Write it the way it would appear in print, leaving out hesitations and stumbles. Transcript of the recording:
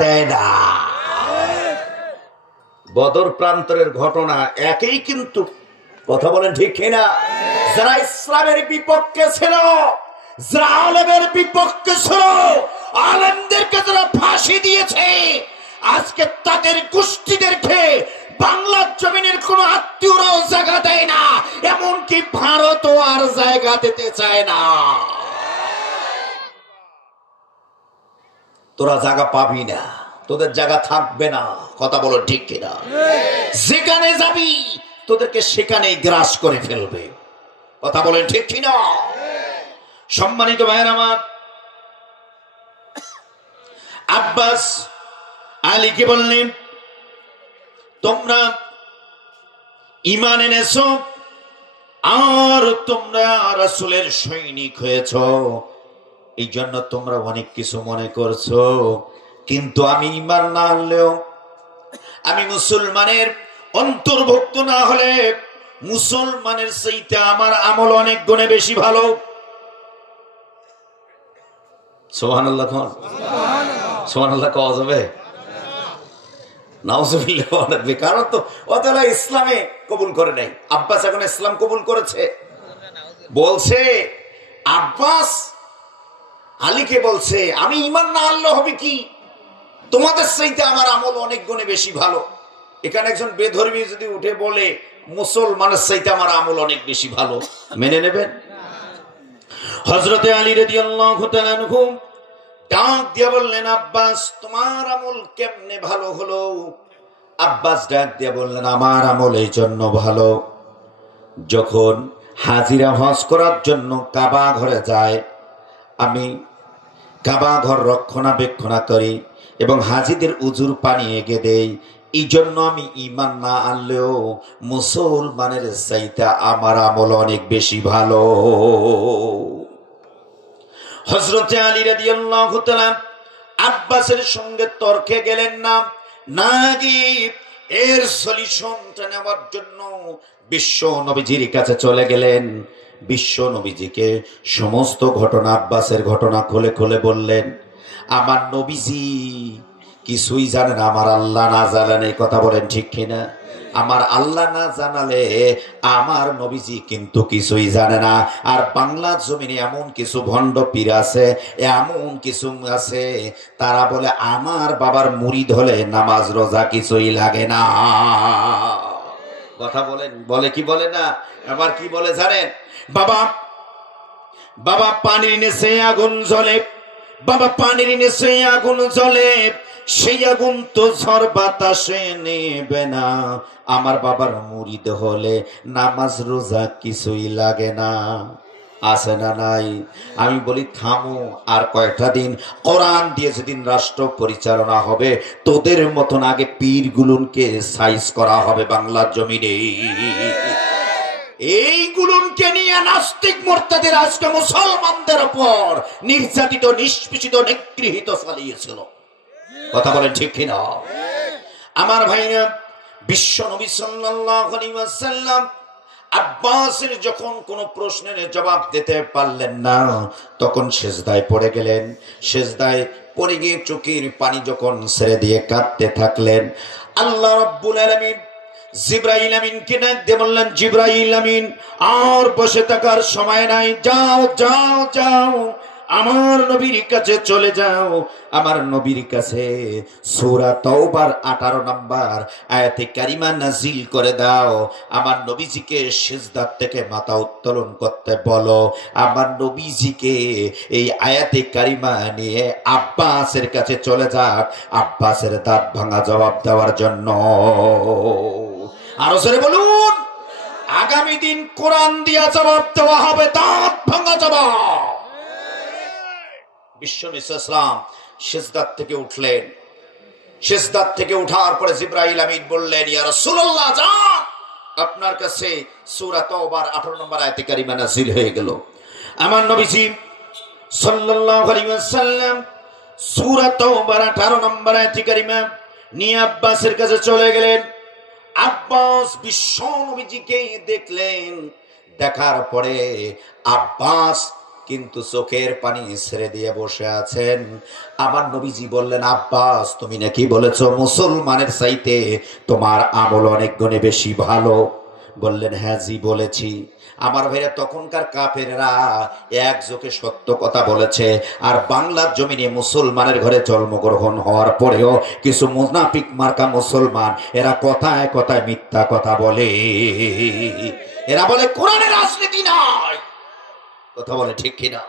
দেয় না। বদর প্রান্তরের ঘটনা একই, কিন্তু কথা বলেন ঠিক কিনা? যারা ইসলামের বিপক্ষে ছিল, যারা আলেমের বিপক্ষে ছিল, আলেমদেরকে যারা ফাঁসি দিয়েছে, আজকে তাদের গোষ্ঠীদেরকে বাংলার জমিনের কোন আত্মীয়রাও জায়গা দেয় না, এমনকি ভারতও আর জায়গা দিতে চায় না। তোরা জায়গা পাবি না, তোদের জায়গা থাকবে না। কথা বলো ঠিক কিনা? যেখানে যাবি তোদেরকে সেখানেই গ্রাস করে ফেলবে। কথা বলেন ঠিক কিনা? সম্মানিত ভাইয়ের আমার, আব্বাস আলীকে বললেন, তোমরা ঈমান এনেছো আর তোমরা রাসূলের সৈনিক হয়েছ, এই জন্য তোমরা অনেক কিছু মনে করছো, কিন্তু আমি ঈমান না আনলেও, আমি মুসলমানের অন্তর্ভুক্ত না হলে মুসলমানের চাইতে আমার আমল অনেক গুণে বেশি ভালো। সুবহানাল্লাহ, সুবহানাল্লাহ কওয়া যাবে? নাউজুবিল্লাহ। কারণ তো ওরা ইসলামে কবুল করে নাই। আব্বাস এখন ইসলাম কবুল করেছে। বলছে আব্বাস আলীকে বলছে, আমি ঈমান না আনলে হবে কি, তোমাদের চাইতে আমার আমল অনেক গুণে বেশি ভালো। এখানে একজন বেধর্মী যদি উঠে বলে মুসলমানের চাইতে আমার আমল অনেক বেশি ভালো, মেনে নেবেন? হযরতে আলী রাদিয়াল্লাহু তাআলা আনহু ডাক দিয়ে বললেন, আব্বাস তোমার আমল কেমনে ভালো হলো? আব্বাস ডাক দিয়ে বললেন, আমার আমল এই জন্য ভালো, যখন হাজিরা হজ করার জন্য কাবা ঘরে যায়, আমি কাবা ঘর রক্ষণাবেক্ষণ করি এবং হাজিদের উজুর পানি এগিয়ে দেই। এই জন্য আমি ঈমান না আনলেও মুসলমানের চাইতে আমার আমল অনেক বেশি ভালো। হযরতে আলী রাদিয়াল্লাহু তাআলা আব্বাসের সঙ্গে তর্কে গেলেন না, নাকি এর সলিউশনটা নেওয়ার জন্য বিশ্ব নবীজির কাছে চলে গেলেন। বিশ্ব নবীজিকে সমস্ত ঘটনা, আব্বাসের ঘটনা খুলে খুলে বললেন। আমার নবীজি কিছুই জানেন, আমার আল্লাহ না জানালে, কথা বলেন ঠিক কিনা? আমার আল্লাহ না জানালে আমার নবীজি কিন্তু কিছুই জানে না। আর বাংলা জমিনে এমন কিছু ভণ্ড পীর আছে, এমন কিছু আছে, তারা বলে আমার বাবার মুরিদ হলে নামাজ রোজা কিছুই লাগে না। কথা বলেন, বলে কি বলে না? আবার কি বলে জানেন? বাবা বাবা পানির নিচে আগুন জ্বলে, বাবা পানির নিচে আগুন জ্বলে, সেই আগুন তো ঝড় বাতাসে নেবে না। আমার বাবার মুরিদ হলে নামাজ রোজা কিছুই লাগে না। আছে না নাই? আমি বলি থামো, আর কয়েকটা দিন কোরআন দিয়ে যেদিন রাষ্ট্র পরিচালনা হবে, তোদের মতন আগে পীরগুলোকে সাইজ করা হবে বাংলার জমিনে। এইগুলোকে নিয়ে নাস্তিক মুরতাদের আজকে মুসলমানদের উপর নির্যাতিত, নিষ্পেষিত, নিগৃহীত চালিয়েছিল। কথা বলেন ঠিক কিনা? আমার ভাইরা, বিশ্ব নবী সাল্লাল্লাহু আলাইহি ওয়াসাল্লাম আব্বাসের যখন কোনো প্রশ্নের জবাব দিতে পারলেন না, তখন সিজদায় পড়ে গেলেন। সিজদায় পড়ে গিয়ে চোখের পানি যখন ছেড়ে দিয়ে কাঁদতে থাকলেন, আল্লাহ রাব্বুল আলামিন জিবরাইল আমিনকে ডাক দিয়ে বললেন, জিবরাইল আমিন, আর বসে থাকার সময় নাই, যাও যাও যাও, আমার নবীর কাছে চলে যাও। আমার নবীর কাছে সূরা তাওবার 18 নম্বর আয়াতে কারিমা নাজিল করে দাও। আমার নবীজিকে সিজদা থেকে মাথা উত্তোলন করতে বলো। আমার নবীজিকে এই আয়াতে কারিমা নিয়ে আব্বাসের কাছে চলে যাক, আব্বাসের দাঁত ভাঙা জবাব দেওয়ার জন্য। আরো জোরে বলুন, আগামী দিন কোরআন দিয়া জবাব দেওয়া হবে, দাঁত ভাঙা জবাব। বিশ্বনবী সাল্লাল্লাহু আলাইহি ওয়াসাল্লাম সিজদা থেকে উঠলেন। সিজদা থেকে ওঠার পরে জিবরাইল আমিন বললেন, ইয়া রাসূলুল্লাহ, যান, আপনার কাছে সূরা তাওবার 18 নম্বর আয়াতে কারিমা নাযিল হয়ে গেল। আমার নবীজি সাল্লাল্লাহু আলাইহি ওয়াসাল্লাম সূরা তাওবার 18 নম্বর আয়াতে কারিমা নিয়ে আব্বাসের কাছে চলে গেলেন। আব্বাস বিশ্ব নবীজিকে দেখলেন। দেখার পরে আব্বাস কিন্তু চোখের পানি ছেড়ে দিয়ে বসে আছেন। আমার নবীজি বললেন, আব্বাস তুমি নাকি বলেছো মুসলমানের চাইতে তোমার আমল অনেক গুণে বেশি ভালো। বললেন, হ্যাঁ জি বলেছি। আমার ভাইরা, তখনকার কাফেররা এক চোখে সত্য কথা বলেছে, আর বাংলার জমিনে মুসলমানের ঘরে জন্মগ্রহণ হওয়ার পরেও কিছু মুনাফিক মার্কা মুসলমান, এরা কথায় কথায় মিথ্যা কথা বলে। এরা বলে কোরআনের রাজনীতি নাই, কথা বলে ঠিক কিনা?